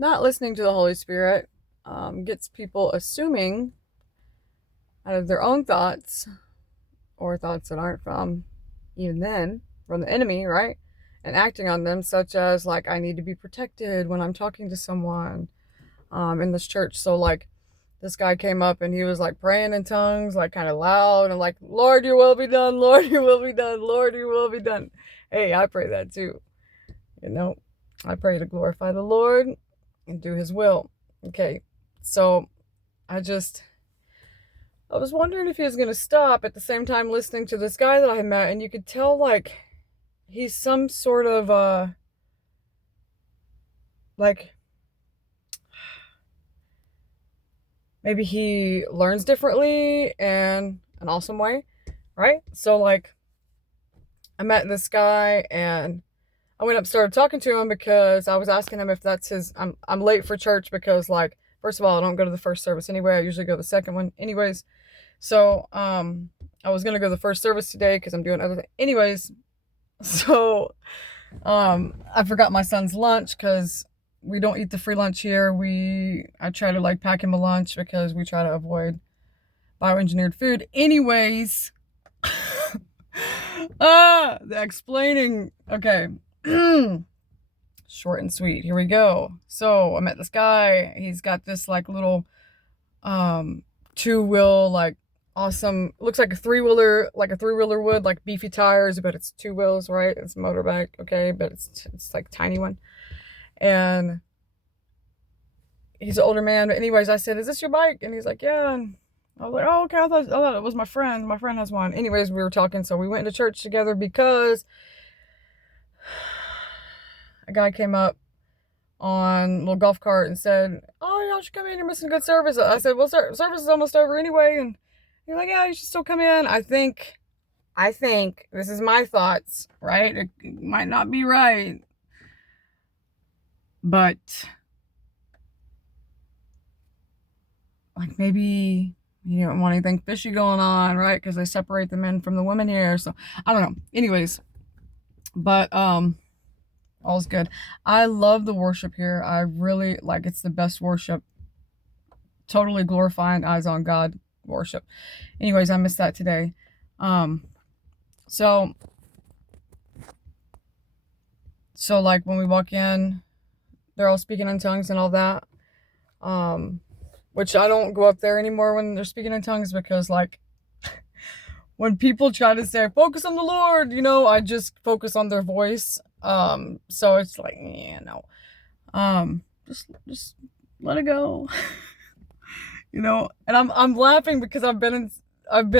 not listening to the Holy Spirit gets people assuming out of their own thoughts or thoughts that aren't from even then from the enemy, right? And acting on them, such as like I need to be protected when I'm talking to someone in this church. So like this guy came up and he was like praying in tongues, like kind of loud and like, Lord, your will be done, Lord, your will be done, Lord, your will be done. Hey, I pray that too. You know, I pray to glorify the Lord and do his will. Okay, so I was wondering if he was going to stop at the same time listening to this guy that I met, and you could tell like he's some sort of like maybe he learns differently in an awesome way, right? So like I met this guy and I went up and started talking to him because I was asking him if that's his I'm late for church because like first of all I don't go to the first service anyway. I usually go to the second one anyways. So I was gonna go to the first service today because I'm doing other things. Anyways, so I forgot my son's lunch because we don't eat the free lunch here. I try to like pack him a lunch because we try to avoid bioengineered food. Anyways, the explaining. Okay. Short and sweet. Here we go. So I met this guy. He's got this like little two-wheel like awesome, looks like a three-wheeler would, like beefy tires, but it's two wheels, right? It's a motorbike, okay, but it's like tiny one. And he's an older man. But anyways, I said, "Is this your bike?" And he's like, "Yeah." And I was like, "Oh, okay. I thought it was my friend. My friend has one." Anyways, we were talking, so we went to church together because a guy came up on a little golf cart and said, "Oh, y'all should come in. You're missing good service." I said, "Well, service is almost over anyway." And he's like, "Yeah, you should still come in." I think this is my thoughts, right? It might not be right, but like maybe you don't want anything fishy going on, right? Because they separate the men from the women here. So I don't know. Anyways, but all's good. I love the worship here. I really like it's the best worship. Totally glorifying eyes on God worship. Anyways, I missed that today. So like when we walk in, they're all speaking in tongues and all that. Which I don't go up there anymore when they're speaking in tongues because like when people try to say focus on the Lord, I just focus on their voice. So it's like, yeah, no. Just let it go. And I'm laughing because I've been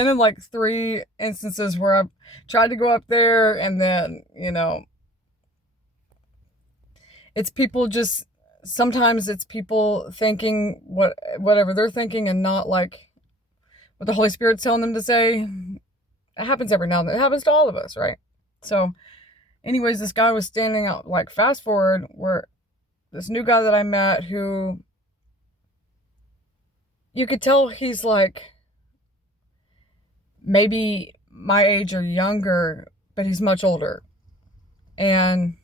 in like 3 instances where I've tried to go up there and then, sometimes it's people thinking whatever they're thinking and not like what the Holy Spirit's telling them to say. It happens every now and then. It happens to all of us, right? So anyways, this guy was standing out, like fast forward, where this new guy that I met who you could tell he's like maybe my age or younger, but he's much older. And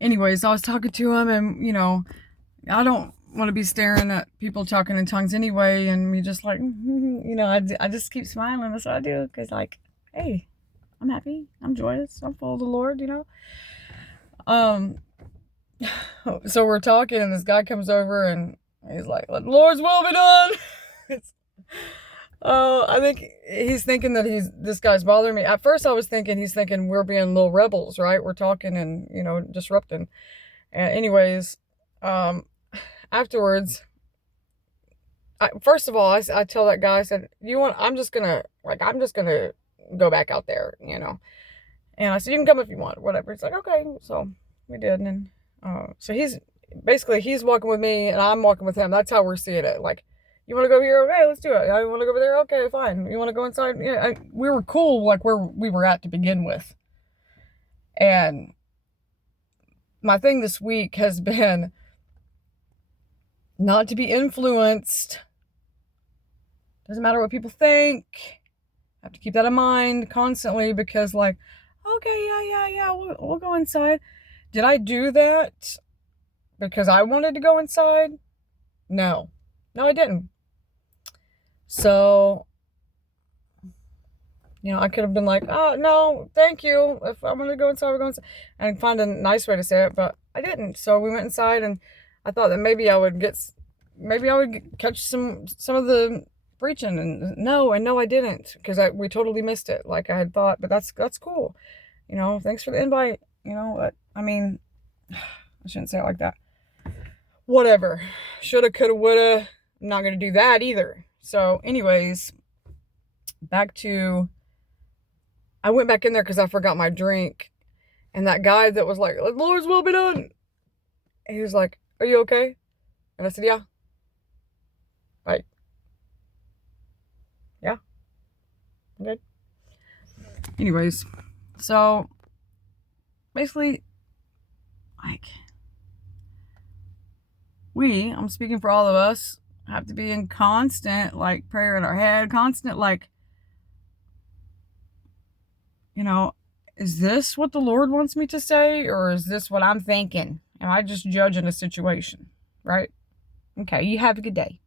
anyways, I was talking to him and, I don't want to be staring at people talking in tongues anyway. And we just like, I just keep smiling. That's what I do. Because like, hey, I'm happy. I'm joyous. I'm full of the Lord, So we're talking and this guy comes over and he's like, let the Lord's will be done. I think he's thinking that this guy's bothering me. At first I was thinking he's thinking we're being little rebels, right? We're talking and, disrupting. And anyways, afterwards, first of all, I tell that guy, I said, I'm just gonna go back out there, And I said, you can come if you want, whatever. He's like, okay. So we did. And so he's walking with me and I'm walking with him. That's how we're seeing it. Like, you want to go here? Okay, let's do it. I want to go over there? Okay, fine. You want to go inside? Yeah, we were cool, like where we were at to begin with. And my thing this week has been not to be influenced. Doesn't matter what people think. I have to keep that in mind constantly because, like, okay, yeah, we'll go inside. Did I do that because I wanted to go inside? No. No, I didn't. So, I could have been like, oh, no, thank you. If I'm going to go inside, we're going inside. And find a nice way to say it, but I didn't. So we went inside, and I thought that maybe I would catch some of the preaching, and no, I didn't, because we totally missed it like I had thought, but that's cool. Thanks for the invite. I mean, I shouldn't say it like that. Whatever. Shoulda, coulda, woulda. I'm not going to do that either. So anyways, I went back in there because I forgot my drink. And that guy that was like, the Lord's will be done. He was like, are you okay? And I said, yeah. Like, yeah. I'm good. Anyways, so basically, like, I'm speaking for all of us, have to be in constant, like, prayer in our head, constant, like, is this what the Lord wants me to say, or is this what I'm thinking? Am I just judging a situation, right? Okay, you have a good day.